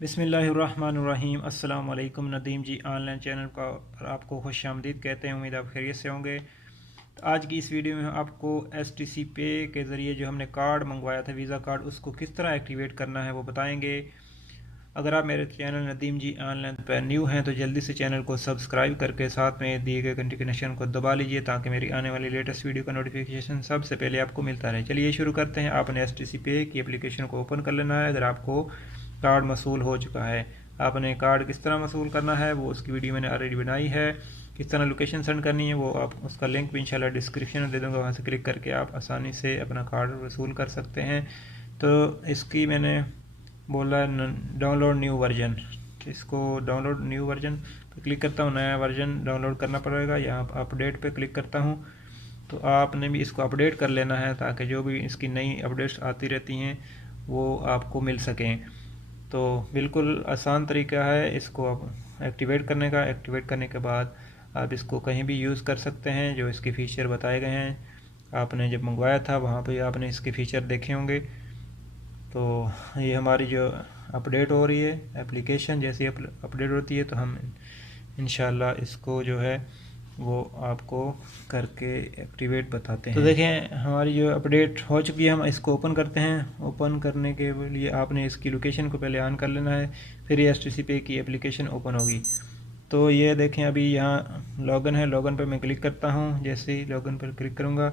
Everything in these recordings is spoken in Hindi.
बिस्मिल्लाहिर्रहमानिर्रहीम। अस्सलाम वालेकुम। नदीम जी ऑनलाइन चैनल का आपको खुशामदीद कहते हैं। उम्मीद आप खैरियत से होंगे। तो आज की इस वीडियो में आपको Stcpay के ज़रिए जो हमने कार्ड मंगवाया था वीज़ा कार्ड, उसको किस तरह एक्टिवेट करना है वो बताएंगे। अगर आप मेरे चैनल नदीम जी ऑनलाइन पर न्यू हैं तो जल्दी से चैनल को सब्सक्राइब करके साथ में दिए गए घंटी के निशान को दबा लीजिए ताकि मेरी आने वाली लेटेस्ट वीडियो का नोटिफिकेशन सबसे पहले आपको मिलता रहे। चलिए शुरू करते हैं। आपने Stcpay की एप्लीकेशन को ओपन कर लेना है। अगर आपको कार्ड मसूल हो चुका है, आपने कार्ड किस तरह मसूल करना है वो उसकी वीडियो मैंने ऑलरेडी बनाई है। किस तरह लोकेशन सेंड करनी है वो आप उसका लिंक भी इंशाल्लाह डिस्क्रिप्शन में दे दूँगा, वहाँ से क्लिक करके आप आसानी से अपना कार्ड वसूल कर सकते हैं। तो इसकी मैंने बोला डाउनलोड न्यू वर्जन, इसको डाउनलोड न्यू वर्जन पर क्लिक करता हूँ। नया वर्जन डाउनलोड करना पड़ेगा। यहाँ अपडेट पे क्लिक करता हूँ। तो आपने भी इसको अपडेट कर लेना है ताकि जो भी इसकी नई अपडेट्स आती रहती हैं वो आपको मिल सकें। तो बिल्कुल आसान तरीका है इसको आप एक्टिवेट करने का। एक्टिवेट करने के बाद आप इसको कहीं भी यूज़ कर सकते हैं। जो इसके फ़ीचर बताए गए हैं आपने जब मंगवाया था वहाँ पे आपने इसके फ़ीचर देखे होंगे। तो ये हमारी जो अपडेट हो रही है एप्लीकेशन, जैसी अपडेट होती है तो हम इंशाल्लाह इसको जो है वो आपको करके एक्टिवेट बताते हैं। तो देखें हमारी जो अपडेट हो चुकी है, हम इसको ओपन करते हैं। ओपन करने के लिए आपने इसकी लोकेशन को पहले ऑन कर लेना है, फिर ये Stcpay की एप्लीकेशन ओपन होगी। तो ये देखें अभी यहाँ लॉगिन है, लॉगिन पर मैं क्लिक करता हूँ। जैसे ही लॉगिन पर क्लिक करूँगा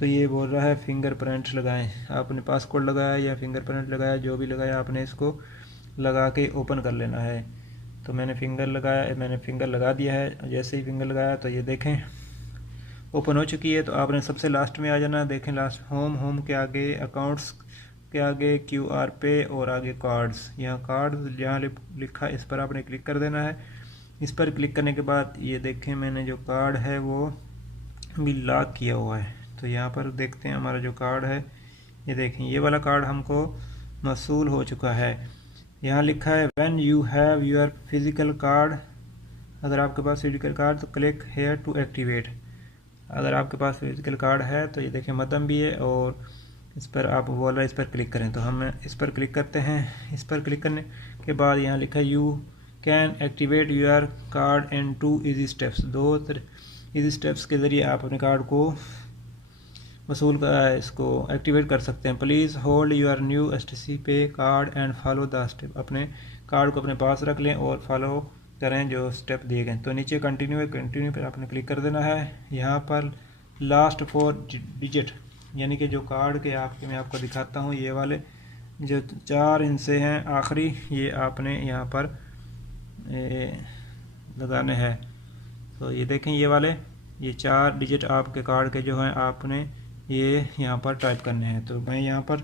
तो ये बोल रहा है फिंगरप्रिंट लगाएं। आपने पासकोड लगाया या फिंगरप्रिंट लगाया, जो भी लगाया आपने इसको लगा के ओपन कर लेना है। तो मैंने फिंगर लगा दिया है। जैसे ही फिंगर लगाया तो ये देखें ओपन हो चुकी है। तो आपने सबसे लास्ट में आ जाना। देखें लास्ट होम के आगे अकाउंट्स के आगे QR पे और आगे कार्ड्स, यहाँ कार्ड जहाँ लिखा इस पर आपने क्लिक कर देना है। इस पर क्लिक करने के बाद ये देखें मैंने जो कार्ड है वो भी लॉक किया हुआ है। तो यहाँ पर देखते हैं हमारा जो कार्ड है, ये देखें ये वाला कार्ड हमको मसूल हो चुका है। यहाँ लिखा है when you have your physical card, अगर आपके पास फिजिकल कार्ड तो क्लिक हेयर टू एक्टिवेट। अगर आपके पास फिजिकल कार्ड है तो ये देखें मदम भी है और इस पर आप वाला इस पर क्लिक करें। तो हम इस पर क्लिक करते हैं। इस पर क्लिक करने के बाद यहाँ लिखा है you can activate your card in 2 easy steps. 2 easy steps के ज़रिए आप अपने कार्ड को वसूल का इसको एक्टिवेट कर सकते हैं। Please hold your new Stcpay card and follow the step. अपने कार्ड को अपने पास रख लें और फॉलो करें जो स्टेप दिए गए। तो नीचे कंटिन्यू है, कंटिन्यू पर आपने क्लिक कर देना है। यहाँ पर लास्ट 4 डिजिट यानी कि जो कार्ड के मैं आपको दिखाता हूँ, ये वाले जो 4 इनसे हैं आखिरी, ये आपने यहाँ पर लगाने हैं। तो ये देखें ये वाले ये 4 डिजिट आपके कार्ड के जो हैं आपने ये यहाँ पर टाइप करने हैं। तो मैं यहाँ पर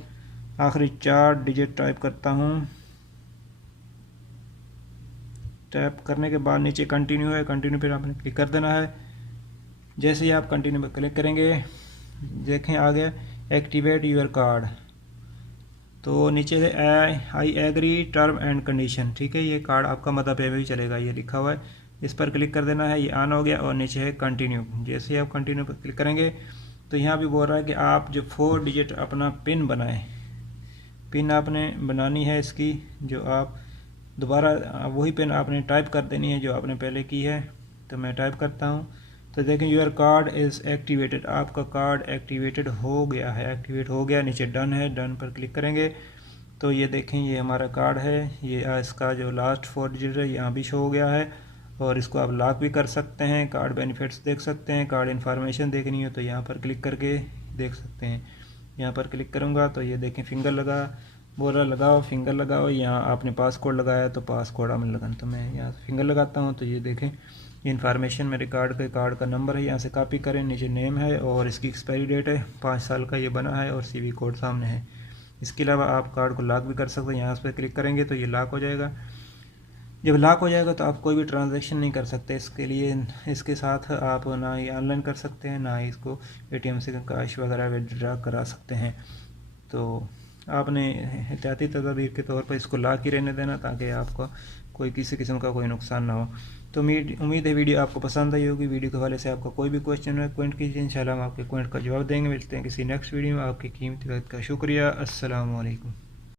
आखिरी 4 डिजिट टाइप करता हूँ। टाइप करने के बाद नीचे कंटिन्यू है, कंटिन्यू पर आपने क्लिक कर देना है। जैसे ही आप कंटिन्यू पर क्लिक करेंगे देखें आ गया एक्टिवेट यूर कार्ड। तो नीचे से I agree term and condition, ठीक है, ये कार्ड आपका मदद पे भी चलेगा, ये लिखा हुआ है। इस पर क्लिक कर देना है, ये ऑन हो गया और नीचे है कंटिन्यू। जैसे ही आप कंटिन्यू पर क्लिक करेंगे तो यहाँ भी बोल रहा है कि आप जो 4 डिजिट अपना पिन बनाएं। पिन आपने बनानी है इसकी, जो आप दोबारा वही पिन आपने टाइप कर देनी है जो आपने पहले की है। तो मैं टाइप करता हूँ। तो देखें योर कार्ड इज़ एक्टिवेटेड, आपका कार्ड एक्टिवेटेड हो गया है, एक्टिवेट हो गया। नीचे डन है, डन पर क्लिक करेंगे तो ये देखें ये हमारा कार्ड है। ये इसका जो लास्ट 4 डिजिट है यहाँ भी शो हो गया है और इसको आप लॉक भी कर सकते हैं। कार्ड बेनिफिट्स देख सकते हैं, कार्ड इन्फॉर्मेशन देखनी हो तो यहाँ पर क्लिक करके देख सकते हैं। यहाँ पर क्लिक करूँगा तो ये देखें फिंगर लगा, बोल रहा लगाओ फिंगर लगाओ। यहाँ आपने पासकोड लगाया तो पासकोड हमें लगाना, तो मैं यहाँ फिंगर लगाता हूँ। तो ये देखें ये इन्फॉर्मेशन मेरे कार्ड का नंबर है, यहाँ से कॉपी करें। नीचे नेम है और इसकी एक्सपायरी डेट है, 5 साल का ये बना है और CVV कोड सामने है। इसके अलावा आप कार्ड को लॉक भी कर सकते हैं। यहाँ पर क्लिक करेंगे तो ये लॉक हो जाएगा। जब लॉक हो जाएगा तो आप कोई भी ट्रांजैक्शन नहीं कर सकते। इसके लिए इसके साथ आप ना ही ऑनलाइन कर सकते हैं, ना ही इसको ATM से कैश वगैरह विड्रॉ करा सकते हैं। तो आपने एहतियाती तदबीर के तौर पर इसको लॉक ही रहने देना ताकि आपको कोई किसी किस्म का कोई नुकसान ना हो। तो उम्मीद है वीडियो आपको पसंद आई होगी। वीडियो के हवाले से आपका कोई भी क्वेश्चन है कमेंट कीजिए, इंशाल्लाह हम आपके कमेंट का जवाब देंगे। मिलते हैं किसी नेक्स्ट वीडियो में। आपकी कीमती वक्त का शुक्रिया। अस्सलाम वालेकुम।